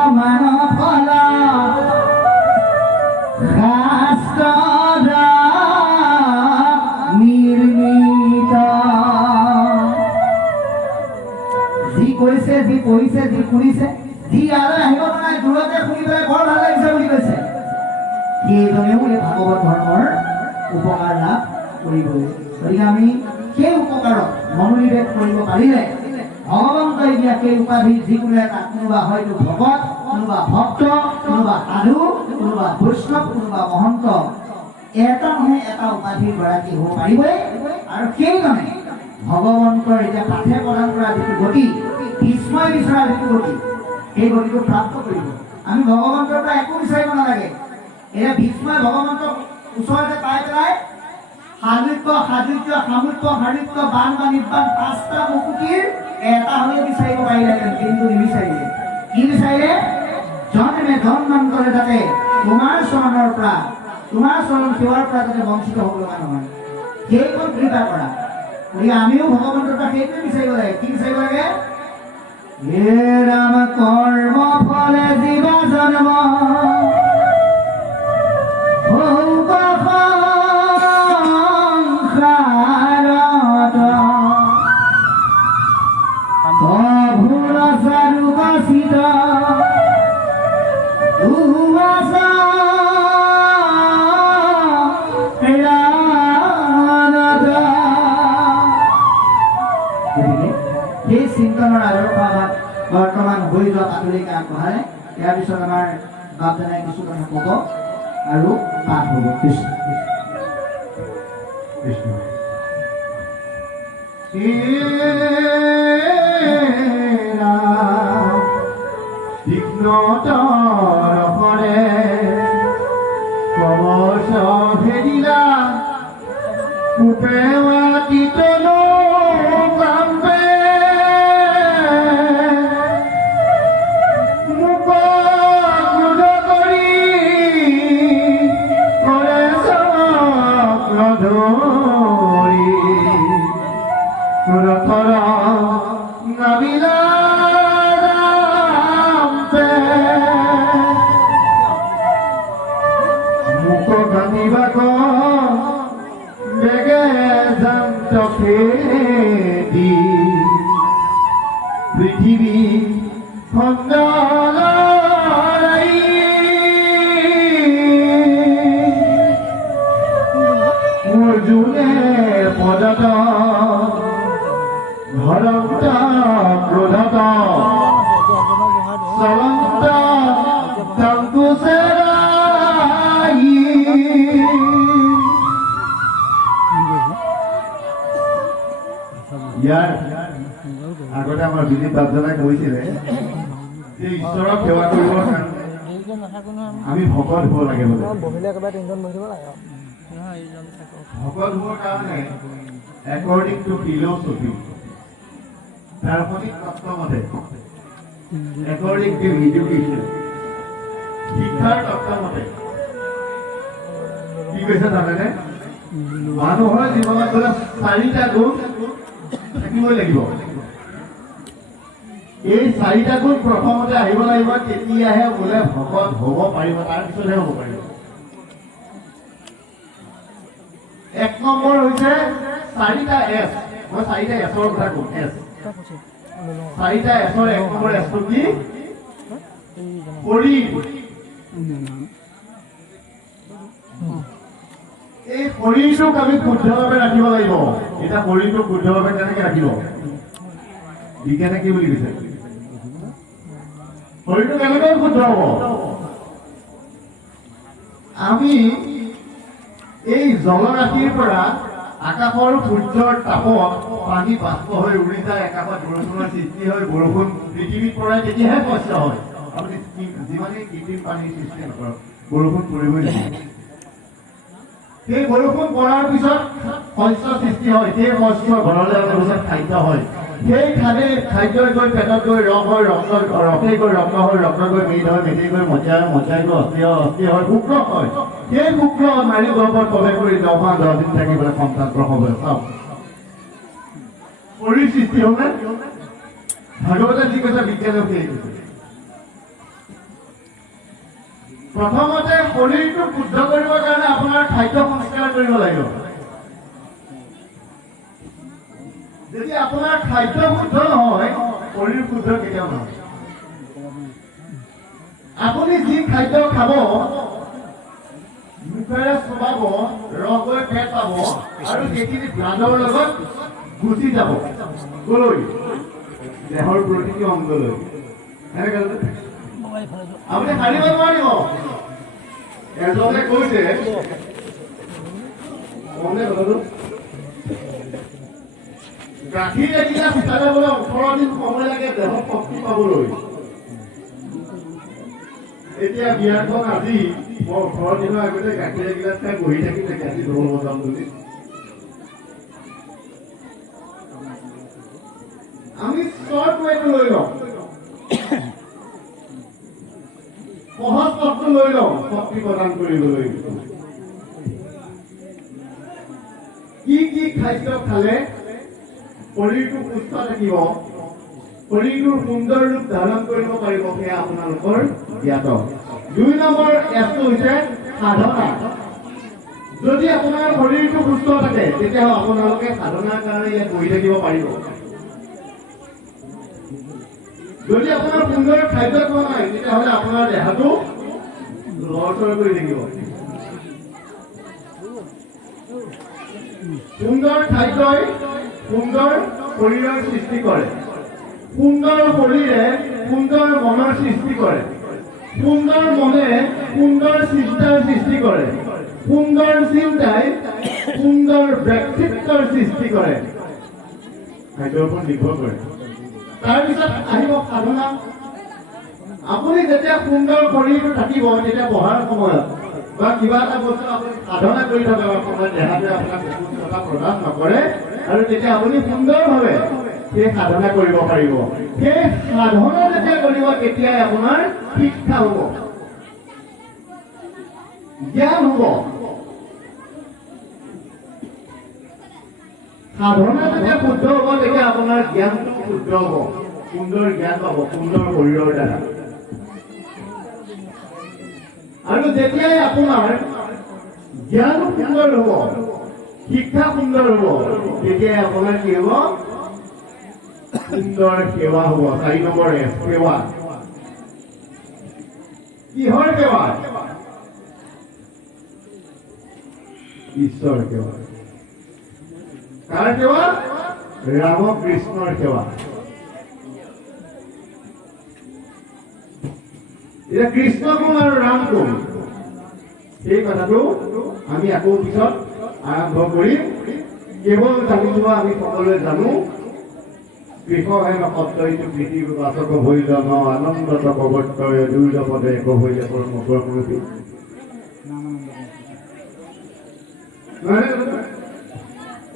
সমান ফল শাস্ত্ৰদ্বাৰা নিৰ্মিত। যি কৈছে, যি পঢ়িছে, যি শুনিছে, যি ইয়ালৈ আহিব নাই দূৰতে শুনি পেলাই বৰ ভাল লাগিছে বুলি কৈছে, সেইজনেও এই ভাগৱত ধৰ্মৰ উপকাৰ লাভ কৰিবলৈ। গতিকে আমি সেই উপকাৰক মনোনিৱেশ কৰিব পাৰিলে ভগৱন্তই দিয়া সেই উপাধি যিকোনো এটা, কোনোবা হয়তো ভকত, কোনোবা ভক্ত, কোনোবা সাধু, কোনোবা বৈষ্ণৱ, কোনোবা মহন্ত, এটা নহয় এটা উপাধিৰ গৰাকী হ'ব পাৰিবই। আৰু সেইজনে ভগৱন্তৰ এতিয়া পাঠে প্ৰদান কৰা যিটো গতি, বিস্ময় বিচৰা যিটো গতি, সেই গতিটো প্ৰাপ্ত কৰিব। আমি ভগৱন্তৰ পৰা একো বিচাৰিব নালাগে। এতিয়া বিস্ময় ভগৱন্তক ওচৰতে পাই পেলাই সাদৃশ্য, সাদৃশ্য, সামূৰ্য, হাৰিত্য, বান বা নিৰ্বাণ, পাঁচটা মুকুটিৰ এটা হ'লেও বিচাৰিব পাৰিলে, কিন্তু নিবিচাৰিলে। কি বিচাৰিলে? জন্মে জন্মান্তৰে যাতে তোমাৰ চৰণৰ পৰা, তোমাৰ চৰণ সেৱাৰ পৰা যাতে বঞ্চিত হ'ব লগা নহয়, সেইকণ কৃপা কৰা। গতিকে আমিও ভগৱন্তৰ পৰা সেইটোৱে বিচাৰিব লাগে। কি বিচাৰিব লাগে? হে ৰাম কৰ্ম ফলে জীৱা জন্ম সেই চিন্তনৰ আদৰ্শ আমাক বৰ্তমান হৈ যোৱা পাতলিকা আগবঢ়ালে। ইয়াৰ পিছত আমাৰ বাপজনাই কিছু কথা ক'ব আৰু পাঠ হ'ব। কৃষ্ণ কৃষ্ণ তীক্ষ্ণতৰফৰে কবচ ভেদিলা উপেৱাতীতনো কাম্পে মুখ ক্ৰোধ কৰি কৰে চক্ৰ ধৰি ৰথৰ নাবিলা বেগে দি পৃথিৱী খণ্ডলাই মোৰ জোনে পদত ধৰন্ত ক্ৰোধত চলন্ত ইয়াৰ আগতে আমাৰ বিনীত বাপজনাই কৈছিলে যে ঈশ্বৰক সেৱা কৰিবৰ কাৰণে আমি ভকত হ'ব লাগে বোলে। ভকত হ'বৰ কাৰণে একৰ্ডিং টু ফিলচফি, দাৰ্শনিক তত্ত্বমতে, একৰ্ডিং টু এডুকেশ্যন, শিক্ষাৰ তত্ত্বমতে কি কৈছে জানেনে? মানুহৰ জীৱনত বোলে 4টা গুণ থাকিবই লাগিব। এই 4টা গুণ প্ৰথমতে আহিব লাগিব, তেতিয়াহে বোলে ভকত হ'ব পাৰিব, তাৰ পিছতহে হ'ব পাৰিব। 1 নম্বৰ হৈছে 4টা এছ। মই 4টা এছৰ কথা কম। এছ 4টা এছৰ 1 নম্বৰ এছটো কি? শৰীৰ। এই শৰীৰটোক আমি শুদ্ধভাৱে ৰাখিব লাগিব। এতিয়া শৰীৰটোক শুদ্ধভাৱে কেনেকে ৰাখিব? বিজ্ঞানে কি বুলি কৈছে? শৰীৰটো কেনেকৈ শুদ্ধ হ'ব? আমি এই জলৰাশিৰ পৰা আকাশৰ সূৰ্যৰ তাপত পানী বাষ্প হৈ উৰি যায়, আকাশত বৰষুণৰ সৃষ্টি হয়, বৰষুণ পৃথিৱীত পৰাই, তেতিয়াহে শস্য হয়। আপুনি যিমানেই কৃত্ৰিম পানীৰ সৃষ্টি নকৰক, বৰষুণ পৰিবই লাগিব। সেই বৰষুণ পৰাৰ পিছত শস্য সৃষ্টি হয়, সেই শস্য ঘৰলৈ অনাৰ পিছত খাদ্য হয়। সেই খাদ্যই গৈ পেটত গৈ ৰস হয়, ৰসে গৈ ৰক্ত হয়, ৰক্ত গৈ মেদ হয়, মেদে গৈ মজ্জা হয়, মজ্জাই গৈ অস্থি হয়, অস্থি হয় শুক্ৰ হয়। সেই শুক্ৰ নাৰী গৰ্ভত প্ৰৱেশ কৰি 9 দিন থাকি পেলাই সন্তান প্ৰসৱ হয়। চাওক শৰীৰ সৃষ্টি হ'লে ভাগৱতে যি কৈছে বিজ্ঞানে সেই কৈছে। প্ৰথমতে শৰীৰটো শুদ্ধ কৰিবৰ কাৰণে আপোনাৰ খাদ্য সংস্কাৰ কৰিব লাগিব। যদি আপোনাৰ খাদ্য শুদ্ধ নহয়, শৰীৰ শুদ্ধ কেতিয়াও নহয়। আপুনি যি খাদ্য খাব, মুখেৰে চুবাব, ৰস হৈ পেট পাব আৰু সেইখিনি ব্লাডৰ লগত গুচি যাব। কলৈ? দেহৰ প্ৰতিটো অংগলৈ। আপুনি সাৰিব নোৱাৰিব। এজনে কৈছে, গাখীৰ এগিলাচ খালে বোলে 18 দিন সময় লাগে দেহত শক্তি পাবলৈ। এতিয়া বিয়াখন আজি মই 18 দিনৰ আগতে গাখীৰ এগিলাচ খাই বহি থাকি গাখীৰ ধুব যাম বুলি। আমি শ্বৰ্ট ৱেটো লৈ লওঁ, সহজ পথটো লৈ লওঁ শক্তি প্ৰদান কৰিবলৈ। কি খাদ্য খালে শৰীৰটো সুস্থ থাকিব, শৰীৰটোৰ সুন্দৰ ৰূপ ধাৰণ কৰিব পাৰিব, সেয়া আপোনালোকৰ জ্ঞাত। 2 নম্বৰ এছটো হৈছে সাধনা। যদি আপোনাৰ শৰীৰটো সুস্থ থাকে, তেতিয়াহ'লে আপোনালোকে সাধনাৰ কাৰণে ইয়াত বহি থাকিব পাৰিব। যদি আপোনাৰ সুন্দৰ খাদ্য খোৱা নাই, তেতিয়াহ'লে আপোনাৰ দেহাটো লৰচৰ কৰি থাকিব। সুন্দৰ খাদ্যই সুন্দৰ শৰীৰৰ সৃষ্টি কৰে, সুন্দৰ শৰীৰে সুন্দৰ মনৰ সৃষ্টি কৰে, সুন্দৰ মনে সুন্দৰ চিন্তাৰ সৃষ্টি কৰে, সুন্দৰ চিন্তাই সুন্দৰ ব্যক্তিত্বৰ সৃষ্টি কৰে। খাদ্যৰ ওপৰত নিৰ্ভৰ কৰে। তাৰপিছত আহিব সাধনা। আপুনি যেতিয়া সুন্দৰ শৰীৰটো থাকিব, তেতিয়া পঢ়াৰ সময়ত বা কিবা এটা বস্তু আপুনি সাধনা কৰি থকাৰ সময়ত দেহাটোৱে আপোনাক সুস্থতা প্ৰদান নকৰে, আৰু তেতিয়া আপুনি সুন্দৰভাৱে সেই সাধনা কৰিব পাৰিব। সেই সাধনা যেতিয়া কৰিব, তেতিয়াই আপোনাৰ শিক্ষা হ'ব, জ্ঞান হ'ব। সাধনা যেতিয়া শুদ্ধ হ'ব, তেতিয়া আপোনাৰ জ্ঞানটো শুদ্ধ হ'ব, সুন্দৰ জ্ঞান পাব সুন্দৰ শৰীৰৰ দ্বাৰা। আৰু যেতিয়াই আপোনাৰ জ্ঞান সুন্দৰ হ'ব, শিক্ষা সুন্দৰ হ'ব, তেতিয়াই আপোনাৰ কি হ'ব? সুন্দৰ সেৱা হ'ব। 4 নম্বৰ সেৱা। কিহৰ সেৱা? ঈশ্বৰ সেৱা। কাৰ সেৱা? ৰামকৃষ্ণৰ সেৱা। এতিয়া কৃষ্ণ কোন আৰু ৰাম কোন, সেই কথাটো আমি আকৌ পিছত আৰম্ভ কৰিম। কেৱল জানি যোৱা আমি সকলোৱে জানো, কৃষহেন সত্যইটো পৃথিৱী বাচক হৈ জন আনন্দত প্ৰৱৰ্তয় দুৰ্লভতে এক হৈলে কৰ্মী।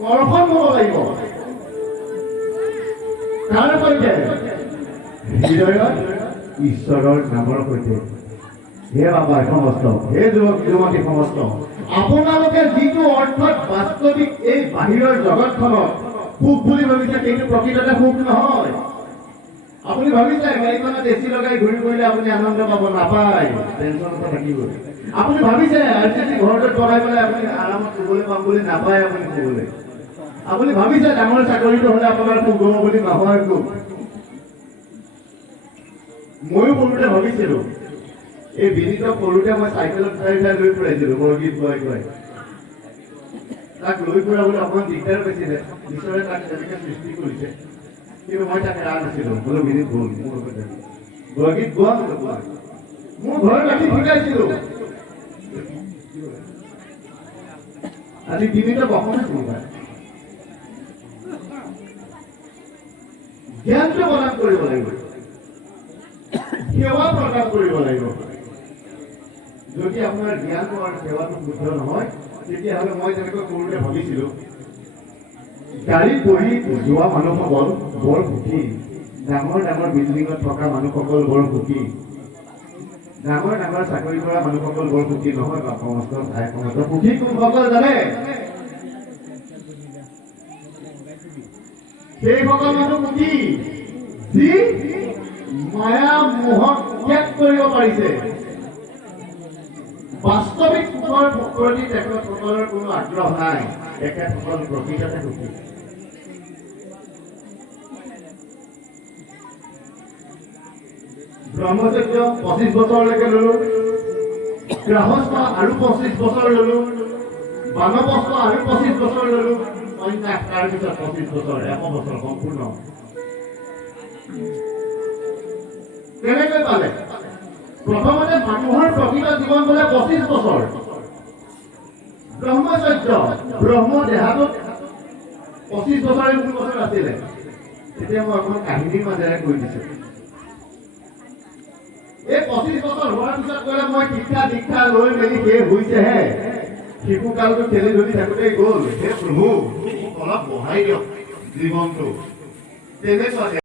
কৰ্ষণ হ'ব লাগিব। তাৰ সৈতে হৃদয়ত ঈশ্বৰৰ নামৰ সৈতে। হে বাবা সমস্ত, হে যুৱক যুৱতী সমস্ত, আপোনালোকে যিটো অৰ্থত বাস্তৱিক এই বাহিৰৰ জগতখনত সুখ বুলি ভাবিছে, সেইটো প্ৰকৃততে সুখ নহয়। আপুনি ভাবিছে গাড়ীখনত এচি লগাই ঘূৰি ফুৰিলে আপুনি আনন্দ পাব, নাপায়, টেনচনতে থাকিবই। আপুনি ভাবিছে আজি ঘৰটোত বনাই পেলাই আপুনি আৰামত শুবলৈ পাম বুলি, নাপায় আপুনি শুবলৈ। আপুনি ভাবিছে ডাঙৰ চাকৰিটো হ'লে আপোনাৰ সুখ হ'ব বুলি, নহয় সুখ। ময়ো সৰুতে ভাবিছিলো, এই বিনীত সৰুতে মই চাইকেলত উঠাই লৈ ফুৰাইছিলো বৰগীত গাই গাই। তাক লৈ ফুৰাবলৈ অকণমান দিগদাৰ পাইছিলে, ঈশ্বৰে তাক তেনেকে সৃষ্টি কৰিছে, কিন্তু মই তাক এৰা নাছিলো। বোলো বিনীত গ'ল, মোৰ বৰগীত গোৱা মোৰ ঘৰত ৰাখি শিকাইছিলো। আজি বিনীত বসনে চিন্তা জ্ঞানটো প্ৰদান কৰিব লাগিব, সেৱা প্ৰদান কৰিব লাগিব। যদি আপোনাৰ জ্ঞানটো আৰু সেৱাটো শুদ্ধ নহয়, তেতিয়াহ'লে মই যেনেকৈ সৰুতে ভাবিছিলো, গাড়ীত বহি যোৱা মানুহসকল বৰ সুখী, ডাঙৰ ডাঙৰ বিল্ডিঙত থকা মানুহসকল বৰ সুখী, ডাঙৰ ডাঙৰ চাকৰি কৰা মানুহসকল বৰ সুখী নহয়। বা সমস্ত ঠাই সমস্ত সুখী কোনসকল জানে? সেইসকল মানুহ সুখী যি মায়া মোহক ত্যাগ কৰিব পাৰিছে, বাস্তৱিক সুখৰ প্ৰতি তেখেতসকলৰ কোনো আগ্ৰহ নাই। তেখেতসকল প্ৰকৃততে সুখী। ব্ৰহ্মচৰ্য 25 বছৰলৈকে ল'লো, গৃহস্থ আৰু 25 বছৰ ল'লো, বানপ্ৰস্থ আৰু 25 বছৰ ল'লো, সন্ন্যাস তাৰ পিছত 25 বছৰ, 100 বছৰ সম্পূৰ্ণ। কেনেকৈ পালে? প্ৰথমতে মানুহৰ প্ৰকৃত জীৱন বোলে 25 বছৰ। ব্ৰহ্মচৰ্য ব্ৰহ্ম দেহাটোত 25 বছৰে মোৰ বছৰ আছিলে। এতিয়া মই অকণমান কাহিনীৰ মাজেৰে কৈ দিছো। এই 25 বছৰ হোৱাৰ পিছত ক'লে মই শিক্ষা দীক্ষা লৈ মেলি শেষ হৈছেহে। শিশুকালটো ঠেলি ধৰি থাকোঁতেই গ'ল। হে প্ৰভু মোক অলপ বঢ়াই দিয়ক জীৱনটো। তেনেকুৱা